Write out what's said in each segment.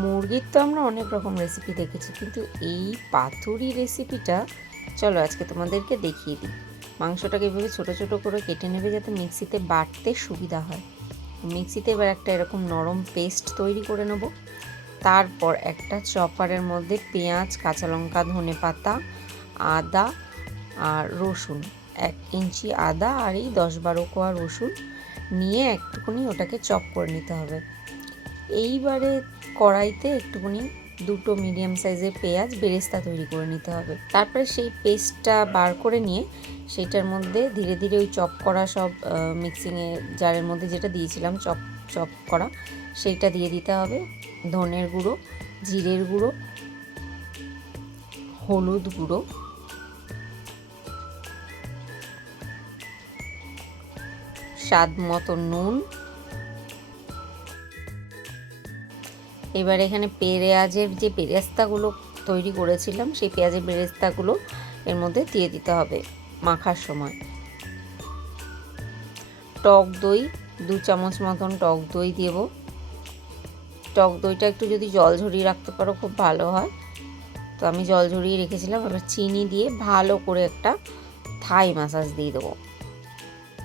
মুরগির তো আমরা অনেক রকম রেসিপি দেখেছি, কিন্তু এই পাতুরি রেসিপিটা চলো আজকে তোমাদেরকে দেখিয়ে দিই। মাংসটাকে এভাবে ছোটো ছোটো করে কেটে নেবে যাতে মিক্সিতে বাটতে সুবিধা হয়। মিক্সিতে এবার একটা এরকম নরম পেস্ট তৈরি করে নেব। তারপর একটা চপারের মধ্যে পেঁয়াজ, কাঁচা লঙ্কা, ধনে পাতা, আদা আর রসুন, 1 ইঞ্চি আদা আর এই 10-12 কোয়া রসুন নিয়ে একটুখানি ওটাকে চপ করে নিতে হবে। এইবারে কড়াইতে একটুখানি 2টো মিডিয়াম সাইজের পেঁয়াজ বেরেস্তা তৈরি করে নিতে হবে। তারপরে সেই পেস্টটা বার করে নিয়ে সেটার মধ্যে ধীরে ধীরে ওই চপ করা সব মিক্সিংয়ে জারের মধ্যে যেটা দিয়েছিলাম চপ করা সেইটা দিয়ে দিতে হবে। ধনের গুঁড়ো, জিরের গুঁড়ো, হলুদ গুঁড়ো, স্বাদ মতো নুন। এবার এখানে পেঁয়াজের যে বেরেস্তাগুলো তৈরি করেছিলাম সেই পেঁয়াজের বেরেস্তাগুলো এর মধ্যে দিয়ে দিতে হবে মাখার সময়। টক দই 2 চামচ মতন টক দই দেব। টক দইটা একটু যদি জল ঝরিয়ে রাখতে পারো খুব ভালো হয়, তো আমি জল ঝরিয়ে রেখেছিলাম। এবার চিনি দিয়ে ভালো করে একটা থাই ম্যাসাজ দিয়ে দেবো।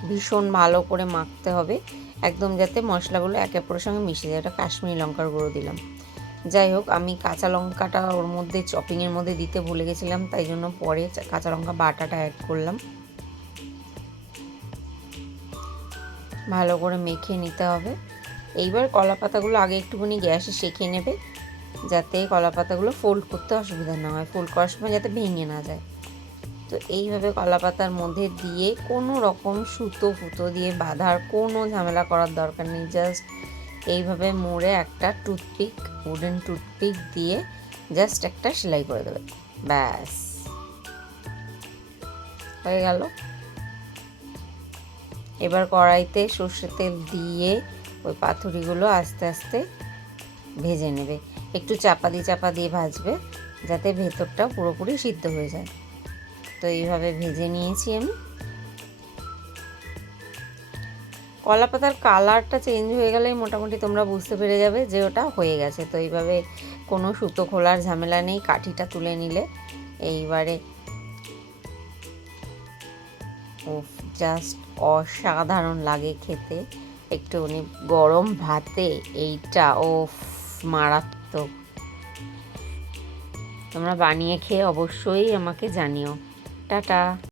ভীষণ ভালো করে মাখতে হবে একদম, যাতে মশলাগুলো একে অপরের সঙ্গে মিশে যায়। এটা কাশ্মীরি লঙ্কার গুঁড়ো দিলাম। যাই হোক, আমি কাঁচা লঙ্কাটা ওর মধ্যে চপিংয়ের মধ্যে দিতে ভুলে গেছিলাম, তাই জন্য পরে কাঁচা লঙ্কা বাটাটা অ্যাড করলাম। ভালো করে মেখে নিতে হবে। এইবার কলা পাতাগুলো আগে একটুখানি গ্যাসে সেঁকে নেবে, যাতে কলা পাতাগুলো ফোল্ড করতে অসুবিধা না হয়, ফোল্ড করার সময় যাতে ভেঙে না যায়। তো এইভাবে কলা পাতার মধ্যে দিয়ে কোনো রকম সুতো দিয়ে বাঁধার কোনো ঝামেলা করার দরকার নেই। জাস্ট এইভাবে মুড়ে একটা টুথপিক, উডেন টুথপিক দিয়ে জাস্ট একটা সেলাই করে দেবে, ব্যাস হয়ে গেল। এবার কড়াইতে সর্ষের তেল দিয়ে ওই পাতুরিগুলো আস্তে আস্তে ভেজে নেবে। একটু চাপা দিয়ে ভাজবে যাতে ভেতরটা পুরোপুরি সিদ্ধ হয়ে যায়। তো এইভাবে ভেজে নিয়েছি আমি। কলা পাতার কালারটা চেঞ্জ হয়ে গেলেই মোটামুটি তোমরা বুঝতে পেরে যাবে যে ওটা হয়ে গেছে। তো এইভাবে কোনো সুতো খোলার ঝামেলা নেই, কাঠিটা তুলে নিলে এইবারে উফ, জাস্ট অসাধারণ লাগে খেতে। একটুখানি গরম ভাতে এইটা ওফ, মারাত্মক। তোমরা বানিয়ে খেয়ে অবশ্যই আমাকে জানিও। টাটা।